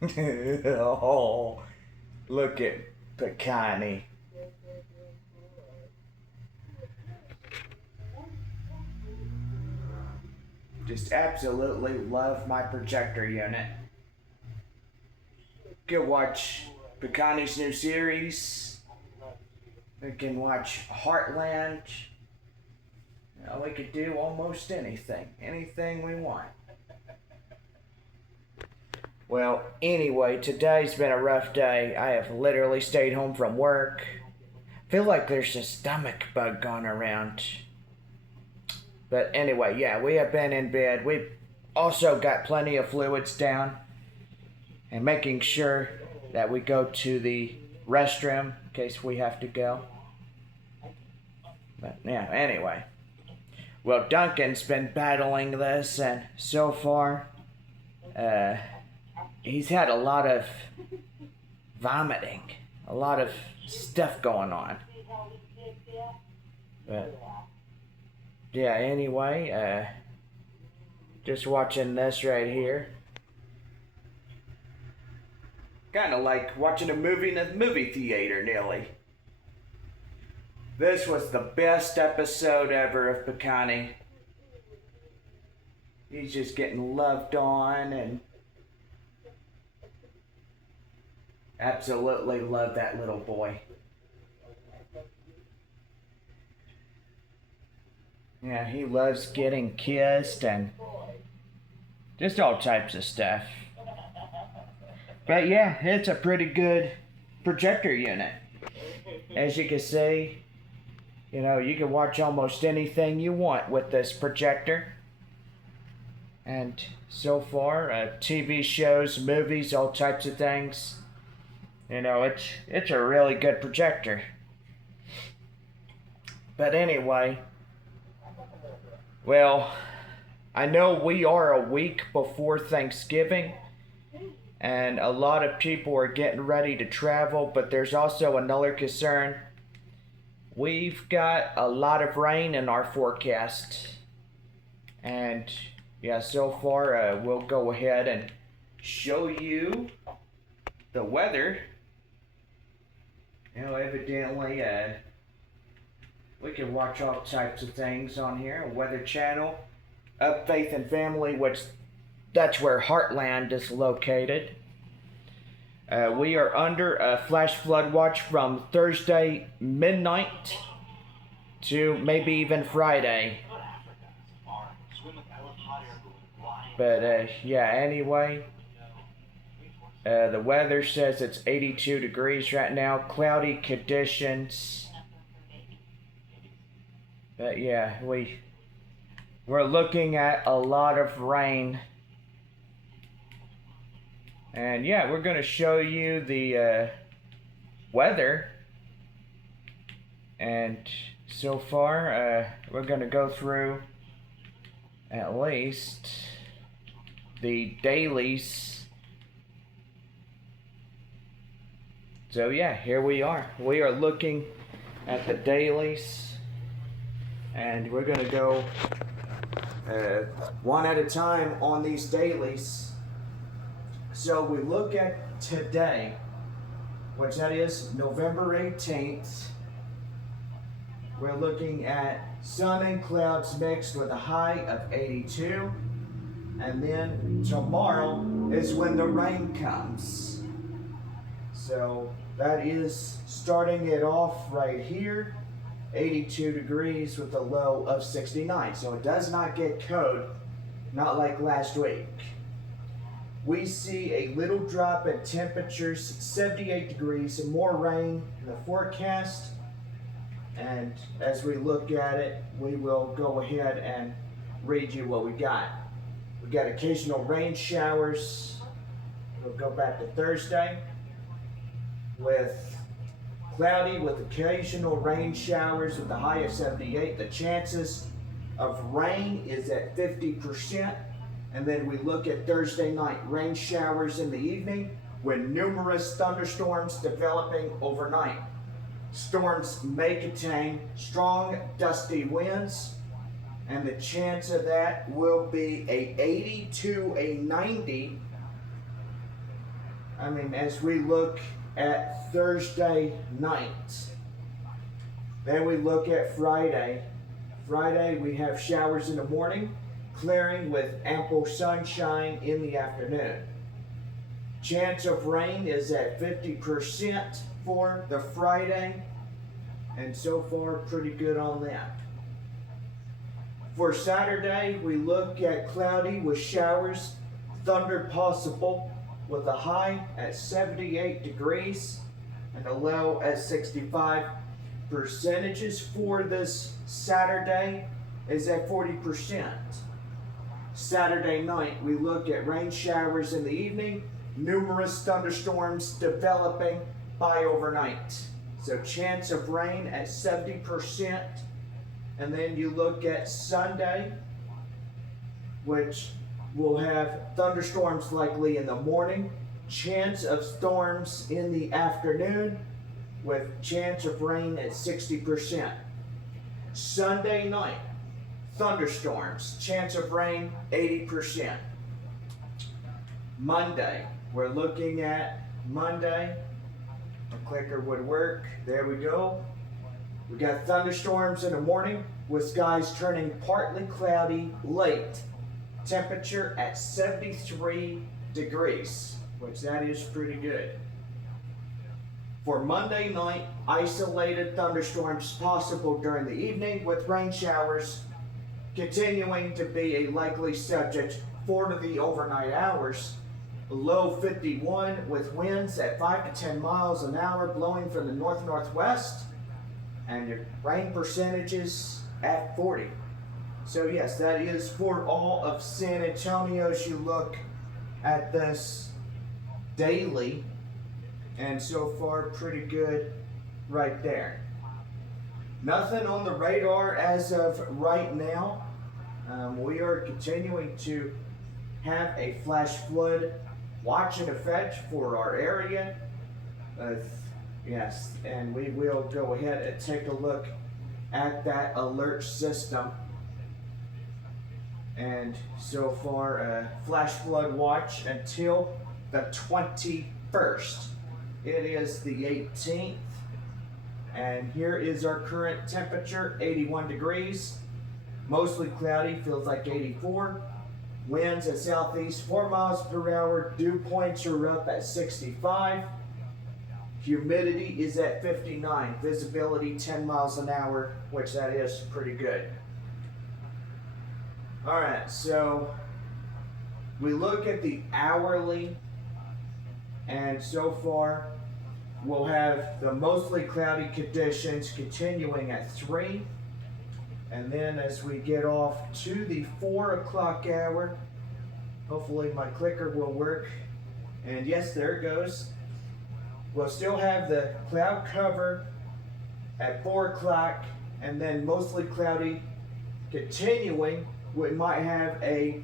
Oh, look at Picani. Just absolutely love my projector unit. Go watch Picani's new series. We can watch Heartland. We could do almost anything we want. Well, anyway, today's been a rough day. I have literally stayed home from work. Feel like there's a stomach bug going around. But anyway, yeah, we have been in bed. We've also got plenty of fluids down and making sure that we go to the restroom in case we have to go. But yeah, anyway. Well, Duncan's been battling this, and so far, he's had a lot of vomiting, a lot of stuff going on. But yeah, anyway, just watching this right here. Kind of like watching a movie in a movie theater, nearly. This was the best episode ever of Picani. He's just getting loved on and absolutely love that little boy. Yeah, he loves getting kissed and just all types of stuff. But yeah, it's a pretty good projector unit. As you can see, you can watch almost anything you want with this projector. And so far, TV shows, movies, all types of things. It's a really good projector. But anyway, well, I know we are a week before Thanksgiving, and a lot of people are getting ready to travel, but there's also another concern. We've got a lot of rain in our forecast. And yeah, so far we'll go ahead and show you the weather. Evidently, we can watch all types of things on here. Weather Channel, Up Faith and Family, which that's where Heartland is located. We are under a flash flood watch from Thursday midnight to maybe even Friday. But yeah, anyway, the weather says it's 82 degrees right now, cloudy conditions. But yeah, we're looking at a lot of rain. And yeah, we're going to show you the weather. And so far, we're going to go through at least the dailies. So yeah, here we are. We are looking at the dailies. And we're going to go one at a time on these dailies. So we look at today, which that is November 18th. We're looking at sun and clouds mixed with a high of 82. And then tomorrow is when the rain comes. So that is starting it off right here. 82 degrees with a low of 69. So it does not get cold, not like last week. We see a little drop in temperatures, 78 degrees, and more rain in the forecast. And as we look at it, we will go ahead and read you what we got. We got occasional rain showers. We'll go back to Thursday with cloudy with occasional rain showers with a high of 78. The chances of rain is at 50%. And then we look at Thursday night, rain showers in the evening with numerous thunderstorms developing overnight. Storms may contain strong, dusty winds, and the chance of that will be a 80 to a 90 as we look at Thursday night, then we look at Friday. Friday, we have showers in the morning, clearing with ample sunshine in the afternoon. Chance of rain is at 50% for the Friday, and so far pretty good on that. For Saturday, we look at cloudy with showers, thunder possible, with a high at 78 degrees and a low at 65. Percentages for this Saturday is at 40%. Saturday night, we look at rain showers in the evening, numerous thunderstorms developing by overnight. So chance of rain at 70%. And then you look at Sunday, which will have thunderstorms likely in the morning, chance of storms in the afternoon, with chance of rain at 60%. Sunday night, thunderstorms, chance of rain 80%. Monday, we're looking at Monday. The clicker would work. There we go. We got thunderstorms in the morning with skies turning partly cloudy late. Temperature at 73 degrees, which that is pretty good. For Monday night, isolated thunderstorms possible during the evening with rain showers continuing to be a likely subject for the overnight hours. Low 51 with winds at 5 to 10 miles an hour blowing from the north-northwest, and your rain percentages at 40. So yes, that is for all of San Antonio as you look at this daily, and so far pretty good right there. Nothing on the radar as of right now. We are continuing to have a flash flood watch in effect for our area. Yes, and we will go ahead and take a look at that alert system. And so far, flash flood watch until the 21st. It is the 18th. And here is our current temperature, 81 degrees. Mostly cloudy, feels like 84. Winds at southeast 4 miles per hour. Dew points are up at 65. Humidity is at 59. Visibility 10 miles an hour, which that is pretty good. All right, so we look at the hourly, and so far we'll have the mostly cloudy conditions continuing at 3. And then as we get off to the 4 o'clock hour, hopefully my clicker will work. And yes, there it goes. We'll still have the cloud cover at 4 o'clock, and then mostly cloudy continuing. We might have a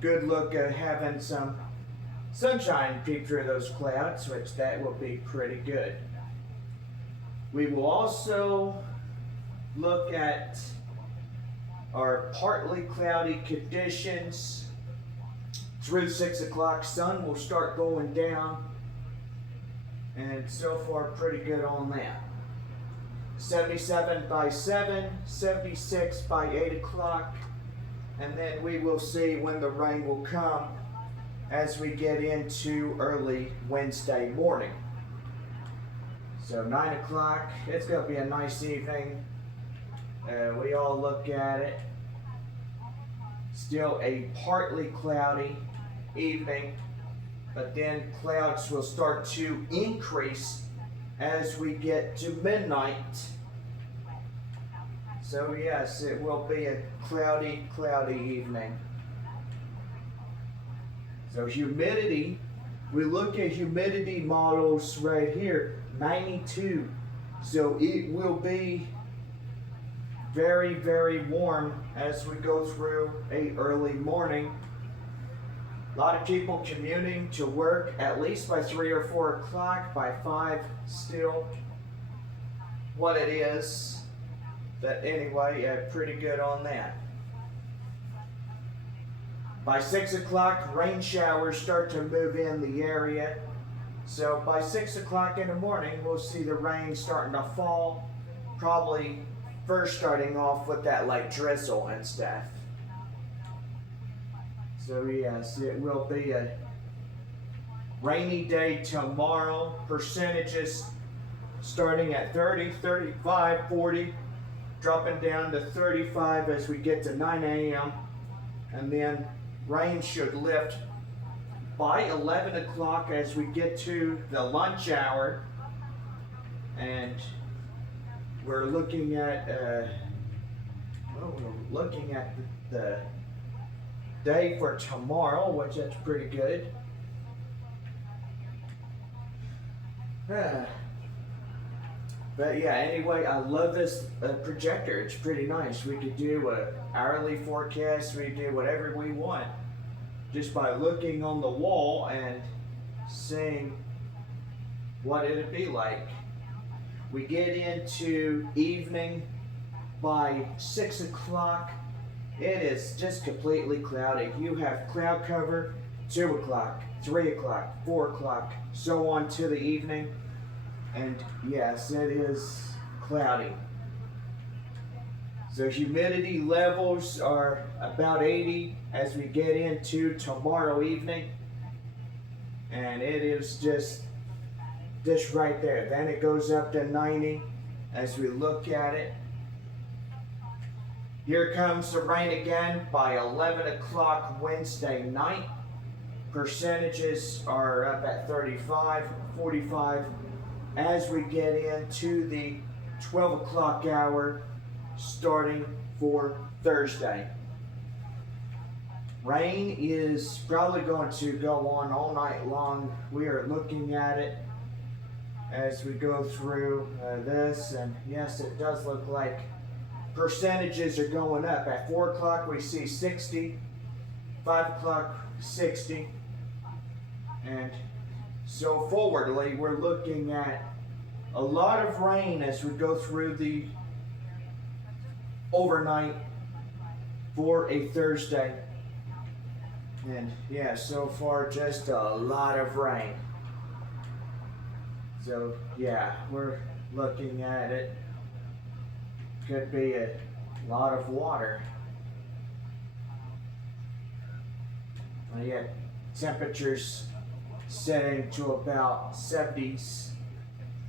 good look at having some sunshine peek through those clouds, which that will be pretty good. We will also look at our partly cloudy conditions through 6 o'clock. Sun will start going down, and so far pretty good on that. 77 by 7, 76 by 8 o'clock, and then we will see when the rain will come as we get into early Wednesday morning. So 9 o'clock, it's going to be a nice evening. We all look at it. Still a partly cloudy evening, but then clouds will start to increase as we get to midnight. So yes, it will be a cloudy evening. So humidity, we look at humidity models right here, 92. So it will be very, very warm as we go through a early morning. A lot of people commuting to work at least by 3 or 4 o'clock, by 5 still what it is. But anyway, yeah, pretty good on that. By 6 o'clock, rain showers start to move in the area. So by 6 o'clock in the morning, we'll see the rain starting to fall. Probably first starting off with that like drizzle and stuff. So yes, it will be a rainy day tomorrow. Percentages starting at 30, 35, 40, dropping down to 35 as we get to 9 a.m. And then rain should lift by 11 o'clock as we get to the lunch hour. And we're looking at the day for tomorrow, which that's pretty good. But yeah, anyway, I love this projector. It's pretty nice. We could do an hourly forecast. We could do whatever we want just by looking on the wall and seeing what it'd be like. We get into evening by 6 o'clock. It is just completely cloudy. You have cloud cover 2 o'clock, 3 o'clock, 4 o'clock, so on to the evening. And yes, it is cloudy. So humidity levels are about 80 as we get into tomorrow evening. And it is just right there. Then it goes up to 90 as we look at it. Here comes the rain again by 11 o'clock Wednesday night. Percentages are up at 35, 45 as we get into the 12 o'clock hour starting for Thursday. Rain is probably going to go on all night long. We are looking at it as we go through this, and yes, it does look like percentages are going up. At 4 o'clock we see 60, 5 o'clock 60, and so forwardly we're looking at a lot of rain as we go through the overnight for a Thursday. And yeah, so far just a lot of rain. So yeah, we're looking at it. Could be a lot of water. Yeah, temperatures setting to about 70s.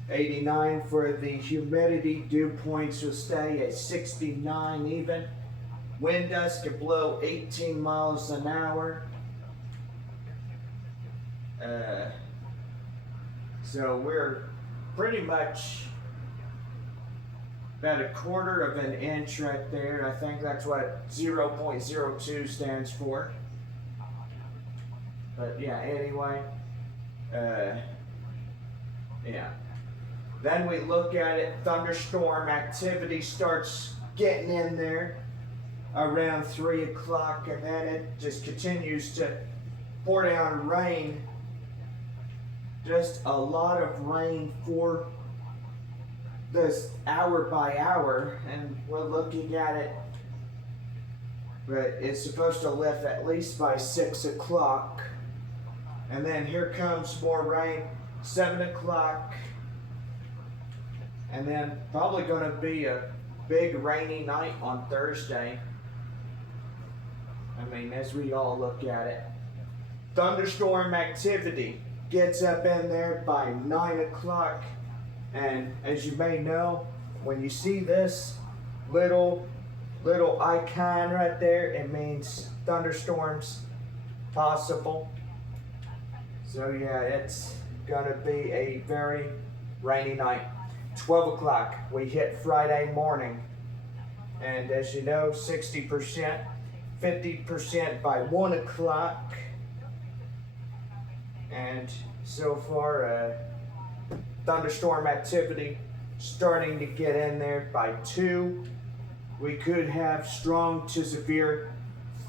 89 for the humidity. Dew points will stay at 69 even. Wind gusts can blow 18 miles an hour. So we're pretty much about a quarter of an inch right there. I think that's what 0.02 stands for. But yeah, anyway, yeah. Then we look at it, thunderstorm activity starts getting in there around 3 o'clock, and then it just continues to pour down rain. Just a lot of rain for this hour by hour, and we're looking at it, but it's supposed to lift at least by 6 o'clock. And then here comes more rain, 7 o'clock. And then probably going to be a big rainy night on Thursday. I mean, as we all look at it. Thunderstorm activity gets up in there by 9 o'clock. And as you may know, when you see this little icon right there, it means thunderstorms possible. So yeah, it's going to be a very rainy night. 12 o'clock, we hit Friday morning, and as you know, 60%, 50% by 1 o'clock, and so far, thunderstorm activity starting to get in there by 2. We could have strong to severe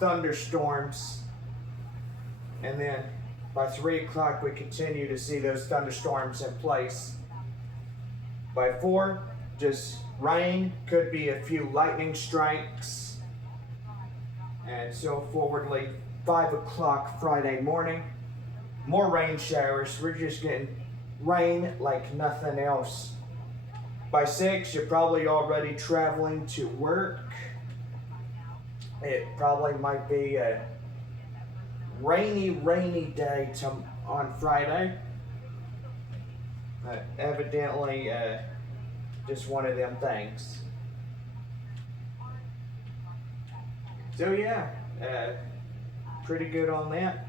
thunderstorms, and then by 3 o'clock, we continue to see those thunderstorms in place. By 4, just rain, could be a few lightning strikes. And so forwardly, 5 o'clock Friday morning. more rain showers. We're just getting rain like nothing else. By 6, you're probably already traveling to work. It probably might be a rainy day on Friday. Evidently, just one of them things. So yeah, pretty good on that.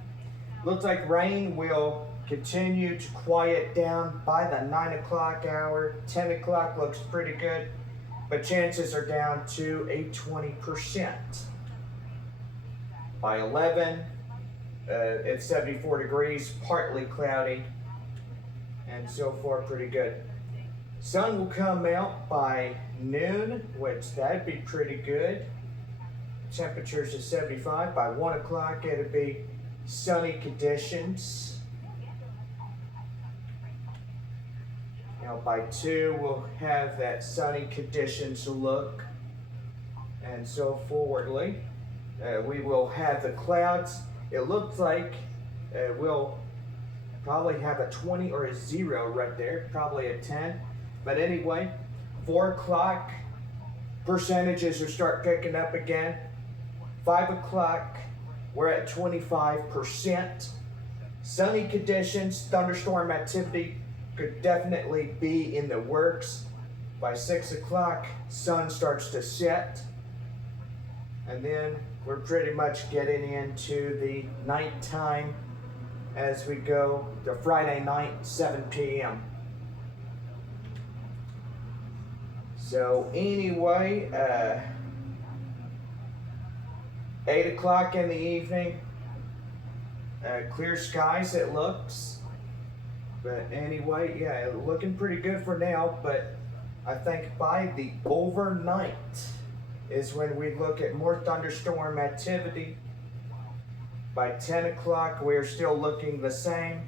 Looks like rain will continue to quiet down by the 9 o'clock hour. 10 o'clock looks pretty good, but chances are down to a 20%. By 11, it's 74 degrees, partly cloudy, and so far pretty good. Sun will come out by noon, which that'd be pretty good. Temperatures is 75. By 1 o'clock, it'll be sunny conditions. Now by 2, we'll have that sunny conditions look, and so forwardly. We will have the clouds. It looks like we'll probably have a 20 or a 0 right there, probably a 10. But anyway, 4 o'clock, percentages will start picking up again. 5 o'clock, we're at 25%. Sunny conditions, thunderstorm activity could definitely be in the works. By 6 o'clock, sun starts to set. And then we're pretty much getting into the nighttime as we go to Friday night, 7 p.m. So anyway, 8 o'clock in the evening, clear skies it looks. But anyway, yeah, looking pretty good for now, but I think by the overnight is when we look at more thunderstorm activity. By 10 o'clock, we're still looking the same.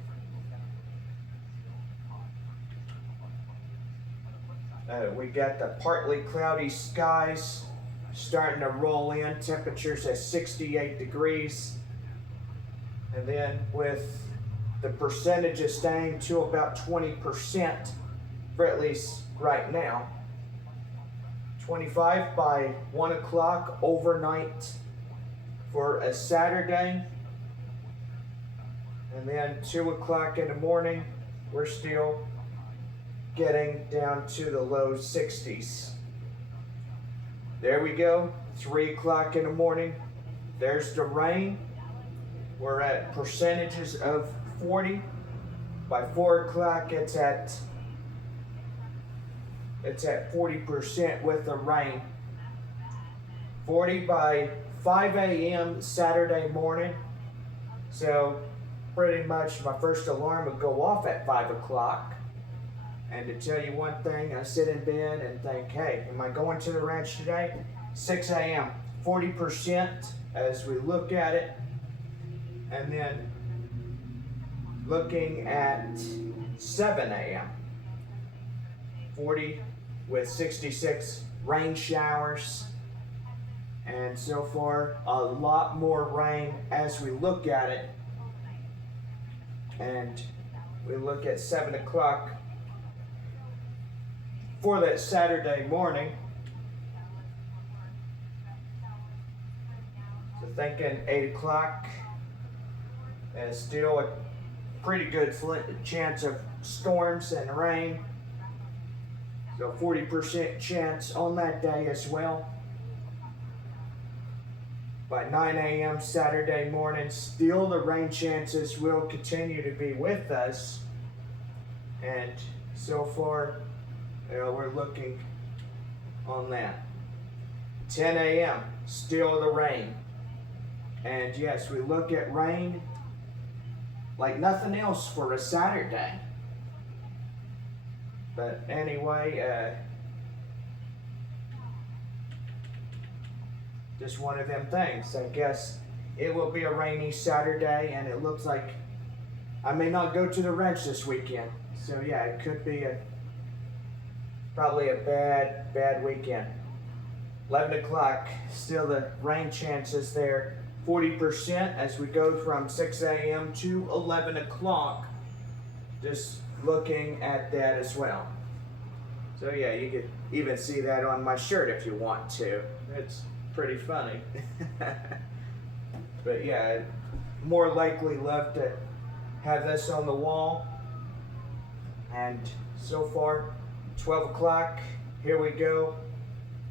We got the partly cloudy skies starting to roll in. Temperatures at 68 degrees. And then with the percentages staying to about 20% for at least right now. 25 by 1 o'clock overnight for a Saturday. And then 2 o'clock in the morning, we're still getting down to the low 60s. There we go, 3 o'clock in the morning. There's the rain. We're at percentages of 40. By 4 o'clock, it's at 40% with the rain. 40 by 5 a.m. Saturday morning. So pretty much my first alarm would go off at 5 o'clock. And to tell you one thing, I sit in bed and think, hey, am I going to the ranch today? 6 a.m., 40% as we look at it. And then looking at 7 a.m., 40 with 66 rain showers. And so far, a lot more rain as we look at it. And we look at 7 o'clock for that Saturday morning. So thinking 8 o'clock, and still a pretty good chance of storms and rain. So 40% chance on that day as well. By 9 a.m. Saturday morning, still the rain chances will continue to be with us. And so far, we're looking on that. 10 a.m., still the rain. And yes, we look at rain like nothing else for a Saturday. But anyway, just one of them things. I guess it will be a rainy Saturday, and it looks like I may not go to the ranch this weekend. So yeah, it could be probably a bad weekend. 11 o'clock, still the rain chances there 40% as we go from 6 a.m. to 11 o'clock. Just looking at that as well. So yeah, you could even see that on my shirt if you want to. It's pretty funny. But yeah, I'd more likely love to have this on the wall. And so far, 12 o'clock, here we go.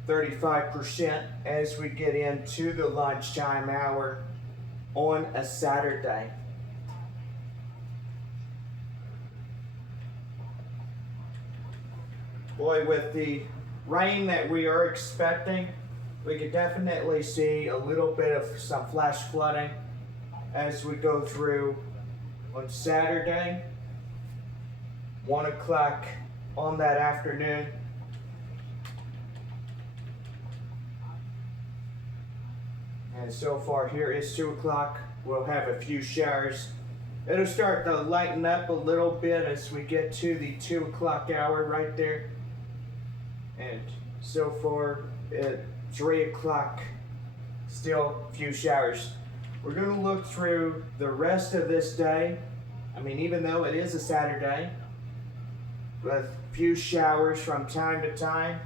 35% as we get into the lunchtime hour on a Saturday. Boy, with the rain that we are expecting, we could definitely see a little bit of some flash flooding as we go through on Saturday, 1 o'clock on that afternoon. And so far here is 2 o'clock. We'll have a few showers. It'll start to lighten up a little bit as we get to the 2 o'clock hour right there. And so far at 3 o'clock, still a few showers. We're going to look through the rest of this day. I mean, even though it is a Saturday, with a few showers from time to time,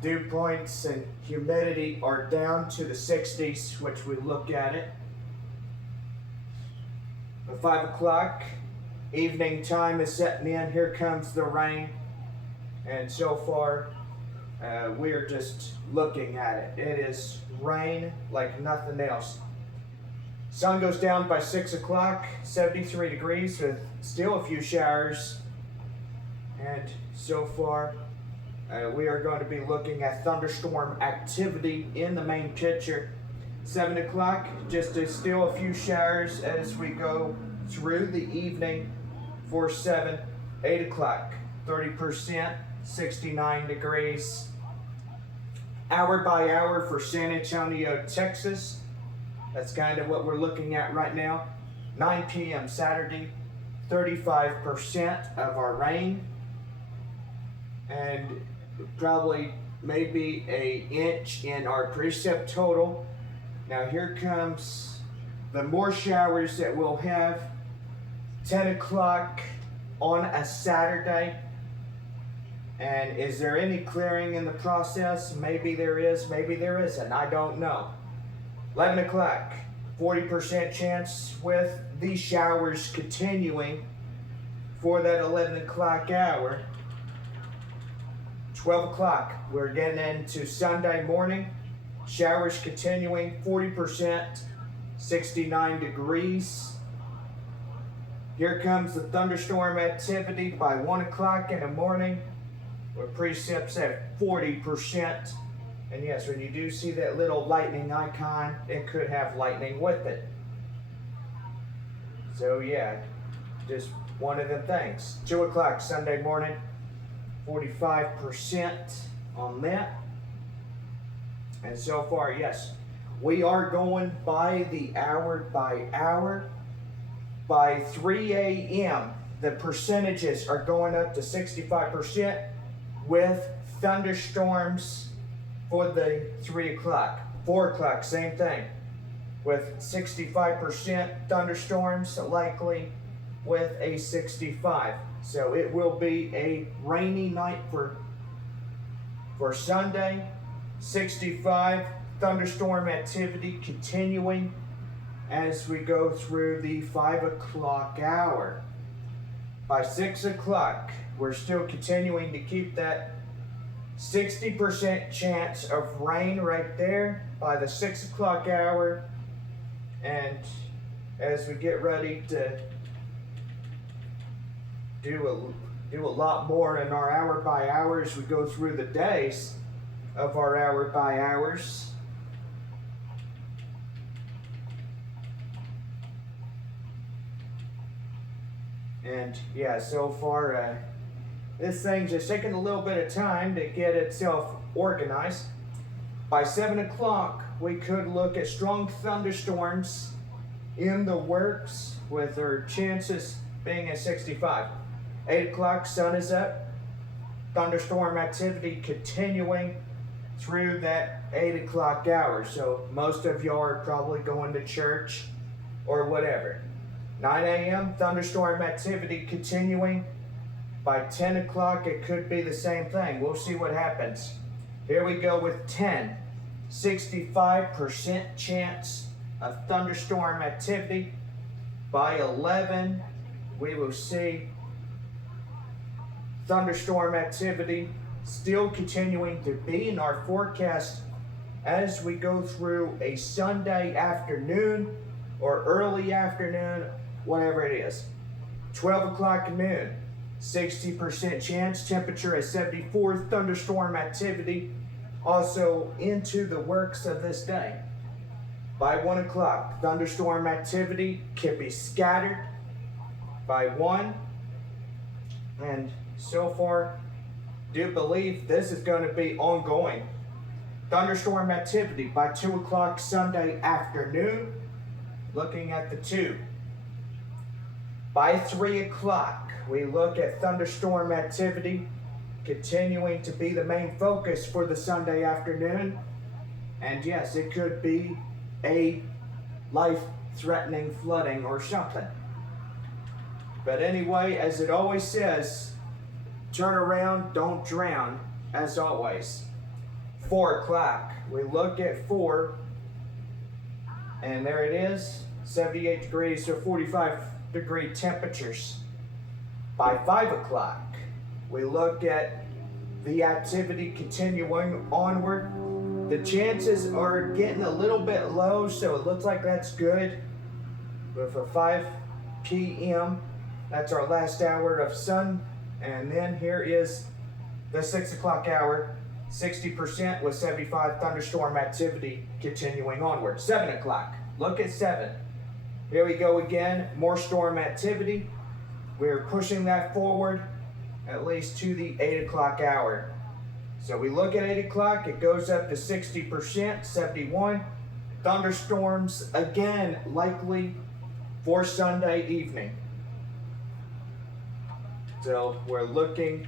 dew points and humidity are down to the 60s, which we look at it. At 5 o'clock, evening time is setting in. Here comes the rain. And so far, we're just looking at it. It is rain like nothing else. Sun goes down by 6 o'clock, 73 degrees with still a few showers. And so far, we are going to be looking at thunderstorm activity in the main picture. 7 o'clock, just still a few showers as we go through the evening for 7. 8 o'clock, 30%, 69 degrees. Hour by hour for San Antonio, Texas. That's kind of what we're looking at right now. 9 p.m. Saturday, 35% of our rain. And probably maybe an inch in our precip total. Now here comes the more showers that we'll have. 10 o'clock on a Saturday. And is there any clearing in the process? Maybe there is, maybe there isn't. I don't know. 11 o'clock, 40% chance with these showers continuing for that 11 o'clock hour. 12 o'clock, we're getting into Sunday morning. Showers continuing, 40%, 69 degrees. Here comes the thunderstorm activity by 1 o'clock in the morning, with precip's at 40%. And yes, when you do see that little lightning icon, it could have lightning with it. So yeah, just one of the things. 2 o'clock Sunday morning, 45% on that. And so far, yes, we are going by the hour by hour. By 3 a.m., the percentages are going up to 65% with thunderstorms for the 3 o'clock. 4 o'clock, same thing, with 65% thunderstorms likely with a 65. So it will be a rainy night for Sunday. 65 thunderstorm activity continuing as we go through the 5 o'clock hour. By 6 o'clock, we're still continuing to keep that 60% chance of rain right there by the 6 o'clock hour. And as we get ready to do a lot more in our hour by hour as we go through the days of our hour by hours. And yeah, so far this thing's just taking a little bit of time to get itself organized. By 7 o'clock, we could look at strong thunderstorms in the works with our chances being at 65. 8 o'clock, sun is up. Thunderstorm activity continuing through that 8 o'clock hour. So most of y'all are probably going to church or whatever. 9 a.m. thunderstorm activity continuing. By 10 o'clock, it could be the same thing. We'll see what happens. Here we go with 10. 65% chance of thunderstorm activity. By 11, we will see thunderstorm activity still continuing to be in our forecast as we go through a Sunday afternoon or early afternoon, whatever it is. 12 o'clock noon, 60% chance, temperature at 74, thunderstorm activity also into the works of this day. By 1 o'clock, thunderstorm activity can be scattered by 1, and so far, do believe this is going to be ongoing. Thunderstorm activity by 2 o'clock Sunday afternoon, looking at the 2. By 3 o'clock, we look at thunderstorm activity continuing to be the main focus for the Sunday afternoon. And yes, it could be a life-threatening flooding or something. But anyway, as it always says, turn around, don't drown, as always. 4 o'clock, we look at 4, and there it is, 78 degrees, so 45-degree temperatures. By 5 o'clock, we look at the activity continuing onward. The chances are getting a little bit low, so it looks like that's good. With a 5 p.m., that's our last hour of sun. And then here is the 6 o'clock hour, 60% with 75 thunderstorm activity continuing onward. 7 o'clock, look at 7. Here we go again, more storm activity. We're pushing that forward at least to the 8 o'clock hour. So we look at 8 o'clock, it goes up to 60%, 71. Thunderstorms again likely for Sunday evening. So we're looking,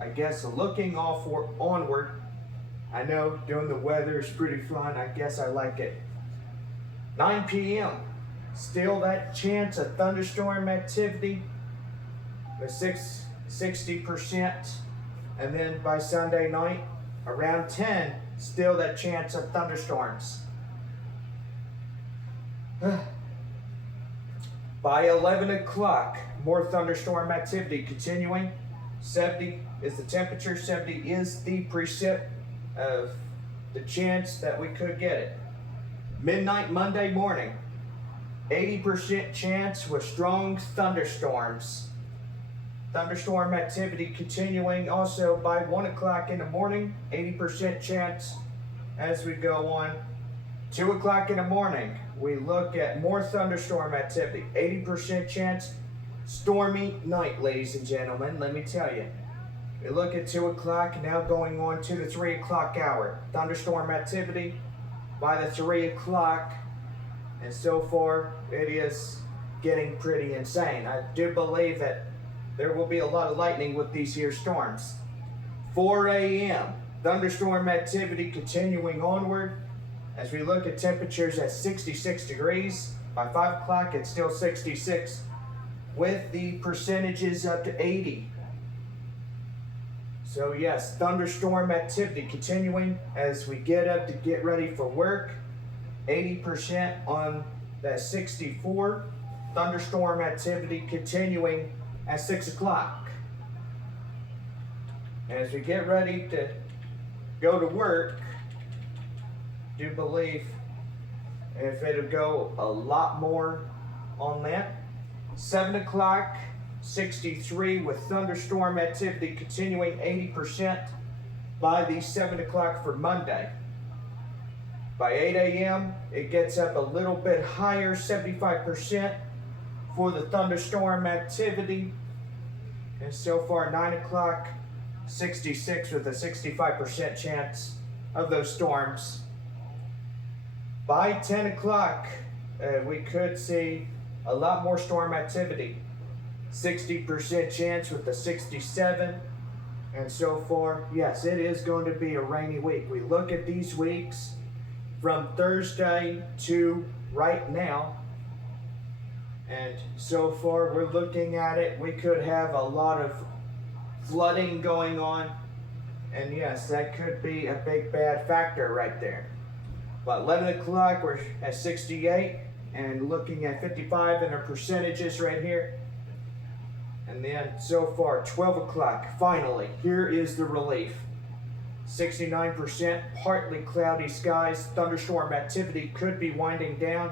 I guess looking onward. I know doing the weather is pretty fun. I guess I like it. 9 p.m. Still that chance of thunderstorm activity with 60%. And then by Sunday night, around 10, still that chance of thunderstorms. By 11 o'clock, more thunderstorm activity continuing. 70 is the temperature, 70 is the precip of the chance that we could get it. Midnight Monday morning, 80% chance with strong thunderstorms. Thunderstorm activity continuing also by 1 o'clock in the morning, 80% chance as we go on. 2 o'clock in the morning, we look at more thunderstorm activity, 80% chance. Stormy night, ladies and gentlemen, let me tell you. We look at 2 o'clock, now going on to the 3 o'clock hour. Thunderstorm activity by the 3 o'clock, and so far it is getting pretty insane. I do believe that there will be a lot of lightning with these here storms. 4 a.m., thunderstorm activity continuing onward as we look at temperatures at 66 degrees. By 5 o'clock, it's still 66 with the percentages up to 80. So yes, thunderstorm activity continuing as we get up to get ready for work. 80% on that 64. Thunderstorm activity continuing at 6 o'clock. As we get ready to go to work, do believe if it'll go a lot more on that. 7 o'clock, 63 with thunderstorm activity continuing 80% by the 7 o'clock for Monday. By 8 a.m., it gets up a little bit higher, 75% for the thunderstorm activity. And so far, 9 o'clock, 66 with a 65% chance of those storms. By 10 o'clock, we could see a lot more storm activity. 60% chance with the 67. And so far, yes, it is going to be a rainy week. We look at these weeks from Thursday to right now, and so far we're looking at it. We could have a lot of flooding going on, and yes, that could be a big bad factor right there. But 11 o'clock, we're at 68, and looking at 55 in our percentages right here. And then so far, 12 o'clock, finally, here is the relief. 69%, partly cloudy skies, thunderstorm activity could be winding down.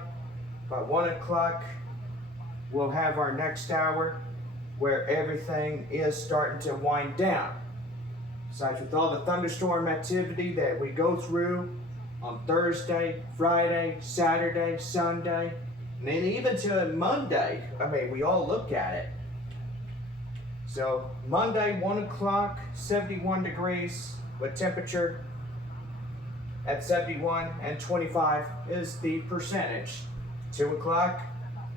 By 1 o'clock, we'll have our next hour where everything is starting to wind down. Besides, with all the thunderstorm activity that we go through on Thursday, Friday, Saturday, Sunday, and then even to Monday, I mean, we all look at it. So Monday, 1 o'clock, 71 degrees with temperature at 71 and 25 is the percentage. 2 o'clock,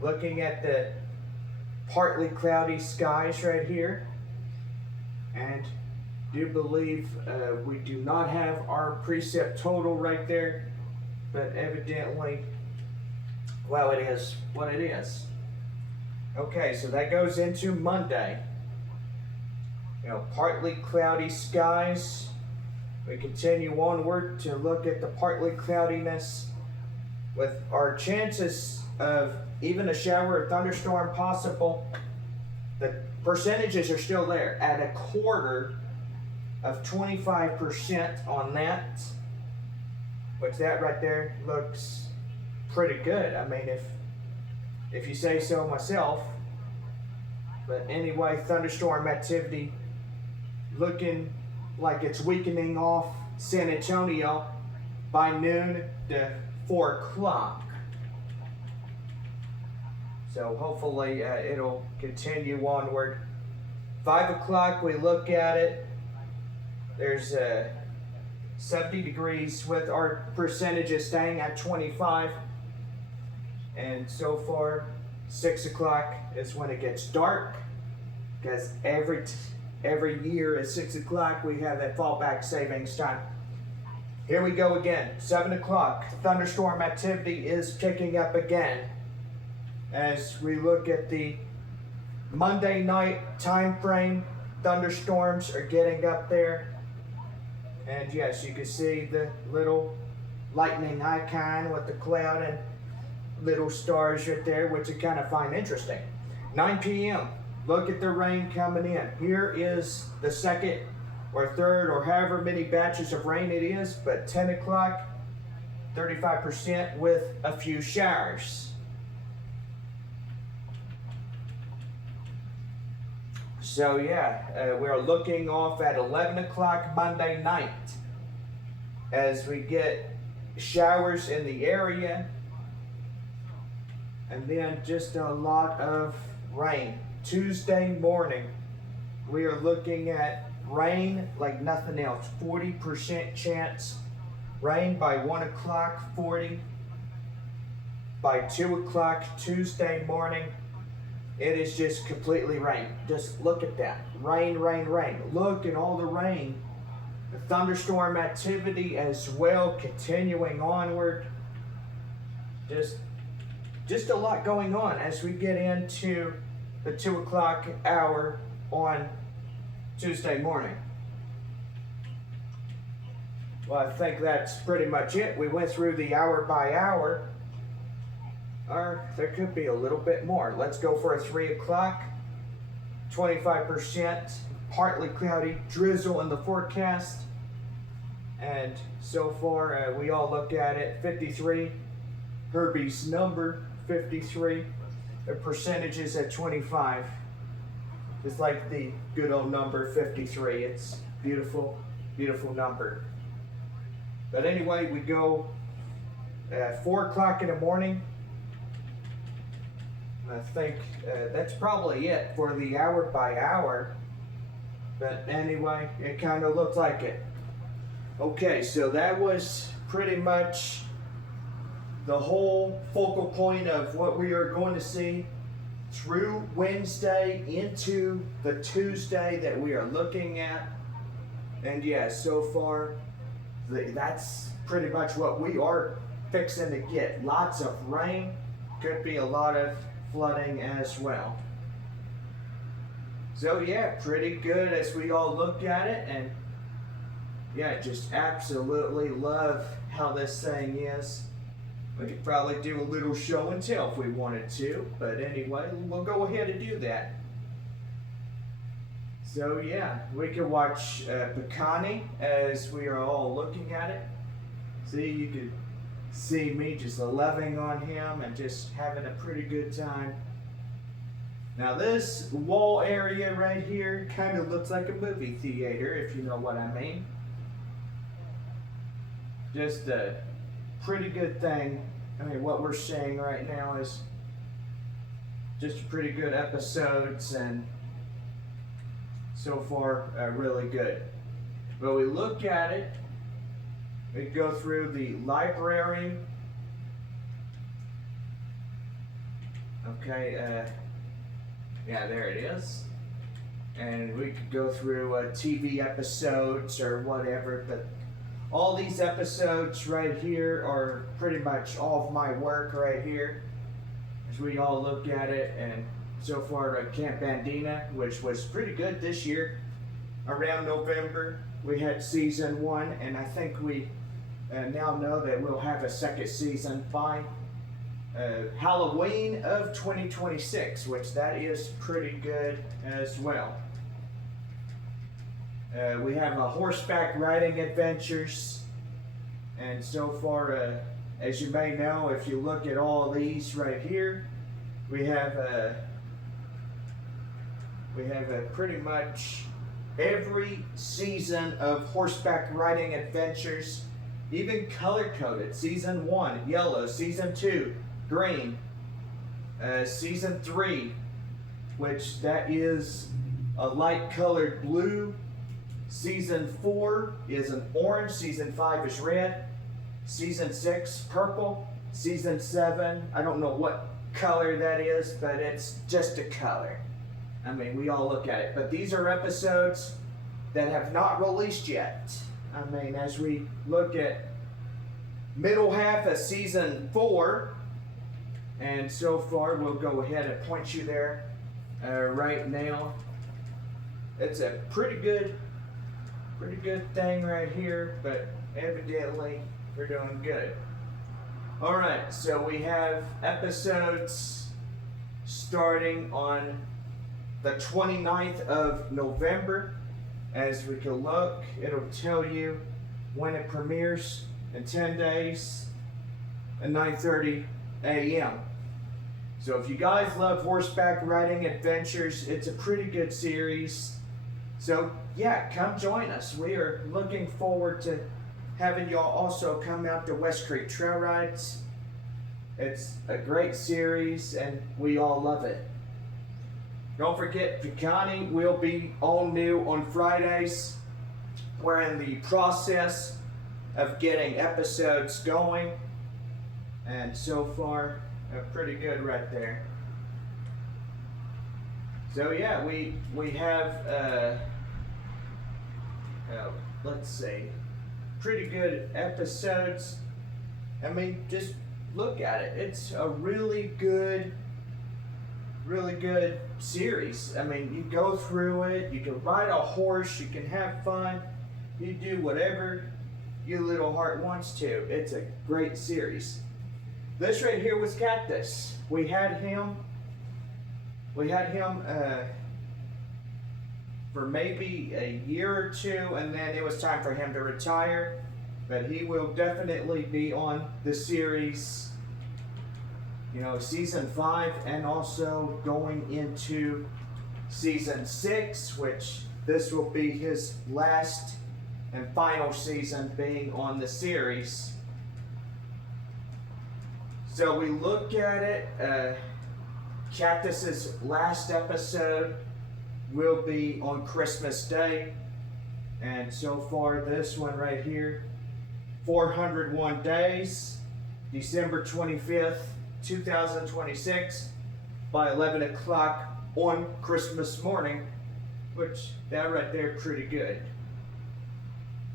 looking at the partly cloudy skies right here. And do believe we do not have our precip total right there, but evidently, well, it is what it is. Okay, so that goes into Monday. Partly cloudy skies. We continue onward to look at the partly cloudiness with our chances of even a shower or thunderstorm possible. The percentages are still there at a quarter of 25% on that, which that right there looks pretty good. I mean, if you say so myself. But anyway, thunderstorm activity looking like it's weakening off San Antonio by noon to 4 o'clock. So hopefully it'll continue onward. 5 o'clock, we look at it. There's 70 degrees with our percentages staying at 25. And so far, 6 o'clock is when it gets dark, because every year at 6 o'clock we have that fallback savings time. Here we go again, 7 o'clock. Thunderstorm activity is picking up again as we look at the Monday night time frame. Thunderstorms are getting up there, and yes, you can see the little lightning icon with the cloud and little stars right there, which I kind of find interesting. 9 p.m. Look at the rain coming in. Here is the second or third or however many batches of rain it is, but 10 o'clock, 35% with a few showers. So yeah, we're looking off at 11 o'clock Monday night as we get showers in the area, and then just a lot of rain. Tuesday morning, we are looking at rain like nothing else. 40% chance rain by 1 o'clock, 40. By 2 o'clock Tuesday morning, it is just completely rain. Just look at that. Rain, rain, rain. Look at all the rain. The thunderstorm activity as well continuing onward. Just a lot going on as we get into the 2 o'clock hour on Tuesday morning. Well, I think that's pretty much it. We went through the hour by hour. Or there could be a little bit more. Let's go for a 3 o'clock. 25%, partly cloudy, drizzle in the forecast. And so far, we all look at it, 53. Herbie's number, 53. The percentages at 25. It's like the good old number 53. It's beautiful, beautiful number. But anyway, we go at 4 o'clock in the morning. I think that's probably it for the hour by hour. But anyway, it kind of looked like it. Okay, so that was pretty much the whole focal point of what we are going to see through Wednesday into the Tuesday that we are looking at. And yeah, so far, that's pretty much what we are fixing to get. Lots of rain, could be a lot of flooding as well. So yeah, pretty good as we all look at it, and yeah, just absolutely love how this thing is. We could probably do a little show and tell if we wanted to, but anyway, we'll go ahead and do that. So yeah, we can watch Picani as we are all looking at it. See, you could see me just loving on him and just having a pretty good time. Now this wall area right here kind of looks like a movie theater, if you know what I mean. Just a pretty good thing. I mean, what we're seeing right now is just pretty good episodes, and so far really good. But we look at it, we go through the library. Okay, yeah, there it is. And we could go through TV episodes or whatever, but all these episodes right here are pretty much all of my work right here as we all look at it. And so far Camp Bandina, which was pretty good this year. Around November we had season 1, and I think we now know that we'll have a second season by Halloween of 2026, which that is pretty good as well. We have horseback riding adventures, and so far, as you may know, if you look at all these right here, we have pretty much every season of horseback riding adventures, even color coded. Season 1 yellow, season 2 green, season 3, which that is a light colored blue. Season 4 is an orange, season 5 is red, season 6 purple, season 7, I don't know what color that is, but it's just a color. I mean, we all look at it, but these are episodes that have not released yet. I mean, as we look at middle half of season 4, and so far we'll go ahead and point you there right now. It's a pretty good thing right here, but evidently we're doing good. All right, so we have episodes starting on the 29th of November. As we can look, it'll tell you when it premieres in 10 days at 9:30 a.m. So if you guys love horseback riding adventures, it's a pretty good series. So yeah, come join us. We are looking forward to having y'all also come out to West Creek Trail Rides. It's a great series and we all love it. Don't forget, Picani will be all new on Fridays. We're in the process of getting episodes going, and so far pretty good right there. So yeah, we have let's see, pretty good episodes. I mean, just look at it. It's a really good series. I mean, you go through it, you can ride a horse, you can have fun, you do whatever your little heart wants to. It's a great series. This right here was Cactus. We had him for maybe a year or two, and then it was time for him to retire. But he will definitely be on the series, you know, season 5, and also going into season 6, which this will be his last and final season being on the series. So we look at it, Cactus's last episode will be on Christmas Day, and so far this one right here, 401 days, December 25th, 2026, by 11 o'clock on Christmas morning, which that right there pretty good.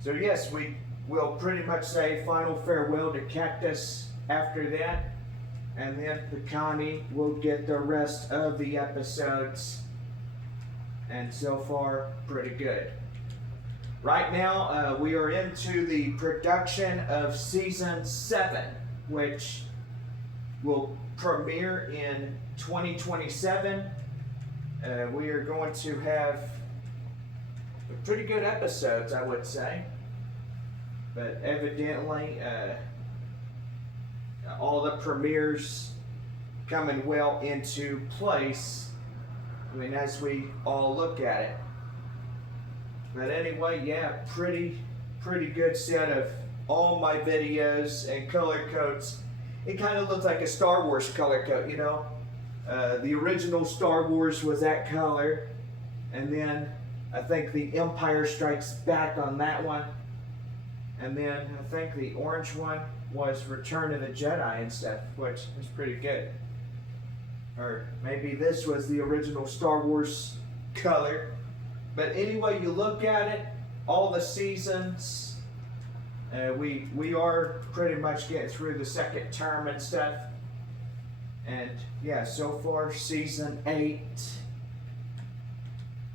So yes, we will pretty much say final farewell to Cactus after that. And then Picani will get the rest of the episodes. And so far, pretty good. Right now, we are into the production of season 7, which will premiere in 2027. We are going to have pretty good episodes, I would say. But evidently, all the premieres coming well into place. I mean, as we all look at it. But anyway, yeah, pretty good set of all my videos and color codes. It kind of looks like a Star Wars color code, you know. The original Star Wars was that color, and then I think the Empire Strikes Back on that one, and then I think the orange one was Return of the Jedi and stuff, which is pretty good. Or maybe this was the original Star Wars color. But anyway, you look at it, all the seasons, we are pretty much getting through the second term and stuff. And yeah, so far season 8,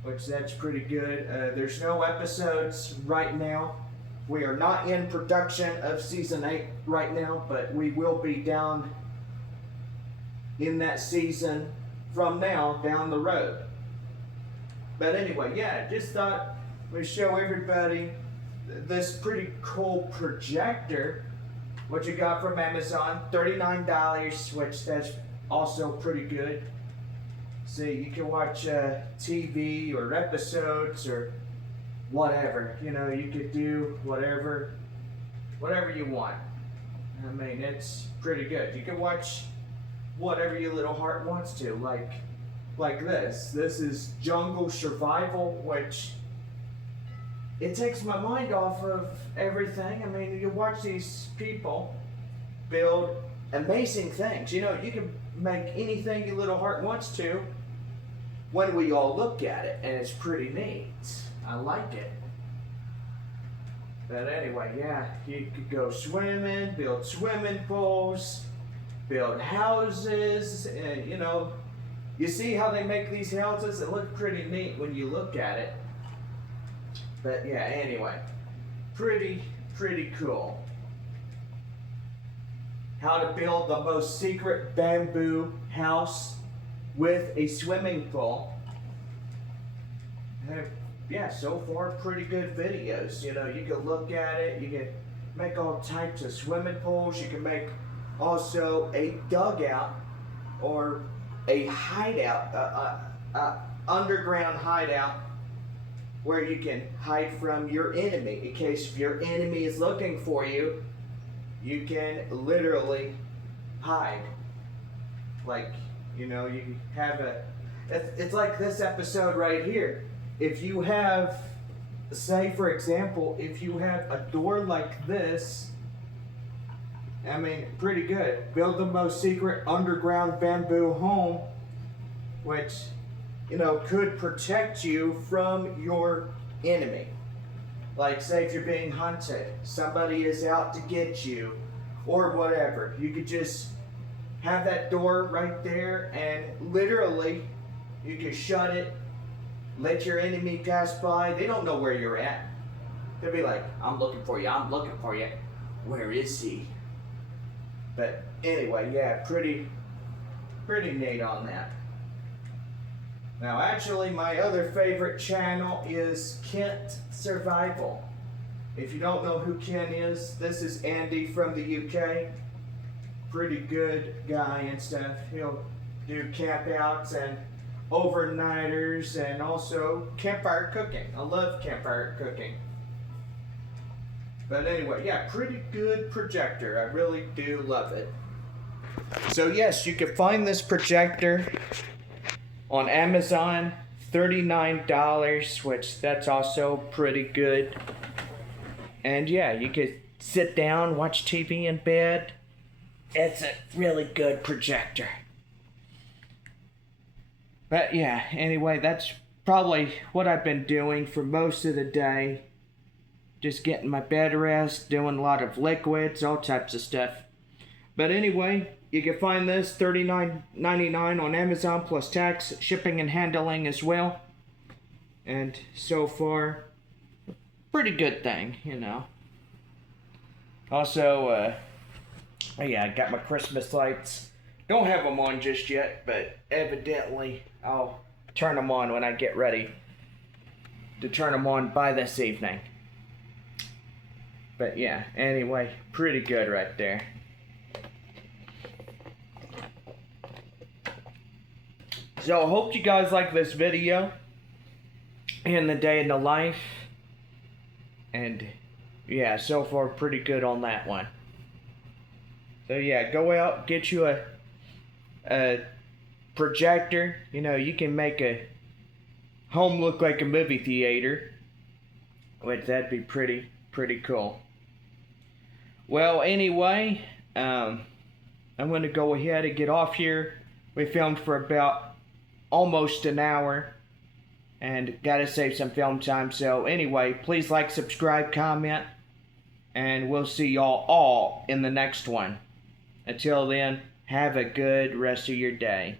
which that's pretty good. There's no episodes right now. We are not in production of season 8 right now, but we will be down in that season from now down the road. But anyway, yeah, just thought we'd show everybody this pretty cool projector, what you got from Amazon, $39, which that's also pretty good. See, you can watch TV or episodes or whatever. You know, you could do whatever you want. I mean, it's pretty good. You can watch whatever your little heart wants to, like this. This is Jungle Survival, which it takes my mind off of everything. I mean, you watch these people build amazing things. You know, you can make anything your little heart wants to when we all look at it, and it's pretty neat. I like it. But anyway, yeah, you could go swimming, build swimming pools, build houses, and you know, you see how they make these houses? It looks pretty neat when you look at it. But yeah, anyway, pretty cool. How to build the most secret bamboo house with a swimming pool. Yeah, so far pretty good videos. You know, you can look at it, you can make all types of swimming pools. You can make also a dugout or a hideout, underground hideout where you can hide from your enemy. In case if your enemy is looking for you, you can literally hide. Like, you know, you have it's like this episode right here. If you have, say for example, if you have a door like this, I mean, pretty good. Build the most secret underground bamboo home, which, you know, could protect you from your enemy. Like, say if you're being hunted, somebody is out to get you, or whatever. You could just have that door right there, and literally, you can shut it, let your enemy pass by. They don't know where you're at. They'll be like, I'm looking for you, I'm looking for you. Where is he? But anyway, yeah, pretty neat on that. Now, actually, my other favorite channel is Kent Survival. If you don't know who Ken is, this is Andy from the UK. Pretty good guy and stuff. He'll do campouts and overnighters and also campfire cooking. I love campfire cooking. But anyway, yeah, pretty good projector. I really do love it. So yes, you can find this projector on Amazon, $39, which that's also pretty good. And yeah, you could sit down, watch TV in bed. It's a really good projector. But yeah, anyway, that's probably what I've been doing for most of the day. just getting my bed rest, doing a lot of liquids, all types of stuff. But anyway, you can find this $39.99 on Amazon plus tax, shipping and handling as well. And so far, pretty good thing, you know. Also, yeah, I got my Christmas lights. Don't have them on just yet, but evidently I'll turn them on when I get ready to turn them on by this evening. But yeah, anyway, pretty good right there. So I hope you guys like this video and the day in the life. And yeah, so far pretty good on that one. So yeah, go out, get you a projector. You know, you can make a home look like a movie theater, which that'd be pretty cool. Well, anyway, I'm going to go ahead and get off here. We filmed for about almost an hour and got to save some film time. So anyway, please like, subscribe, comment, and we'll see y'all all in the next one. Until then, have a good rest of your day.